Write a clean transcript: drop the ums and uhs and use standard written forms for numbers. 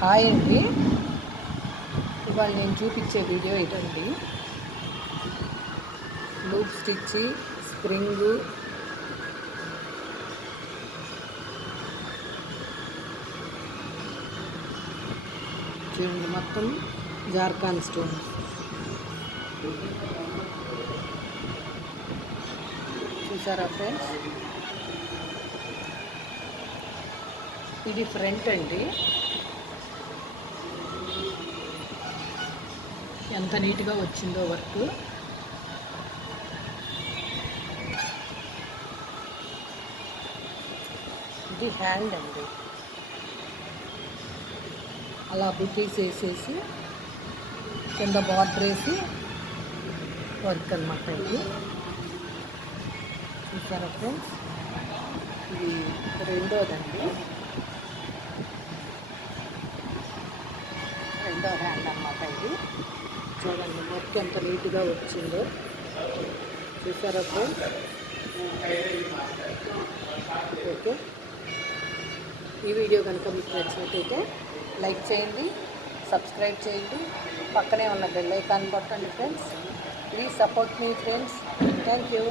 Hi అండి. ఇవాళ నేను చూపించే వీడియో ఇదండి. లూప్ స్టిచ్, స్ప్రింగు, చూడండి మొత్తం జార్ఖాన్ స్టోన్స్. చూసారా ఫ్రెండ్స్? ఇది ఫ్రంట్ అండి. ఎంత నీట్గా వచ్చిందో వర్క్. ఇది హ్యాండ్ అండి. అలా బుటీస్ వేసేసి కింద బార్డర్ వేసి వర్క్ అనమాట. ఇది చూసారా ఫ్రెండ్స్? ఇది రెండోదండి, రెండో హ్యాండ్ అన్నమాట. ఇది చూడండి వర్క్ ఎంత నీట్గా వచ్చిందో. చూసారా ఫ్రెండ్స్? ఓకే, ఈ వీడియో కనుక మీకు నచ్చినట్టయితే లైక్ చేయండి, సబ్స్క్రైబ్ చేయండి, పక్కనే ఉన్న బెల్ ఐకాన్ కొట్టండి friends. Please support me friends. Thank you.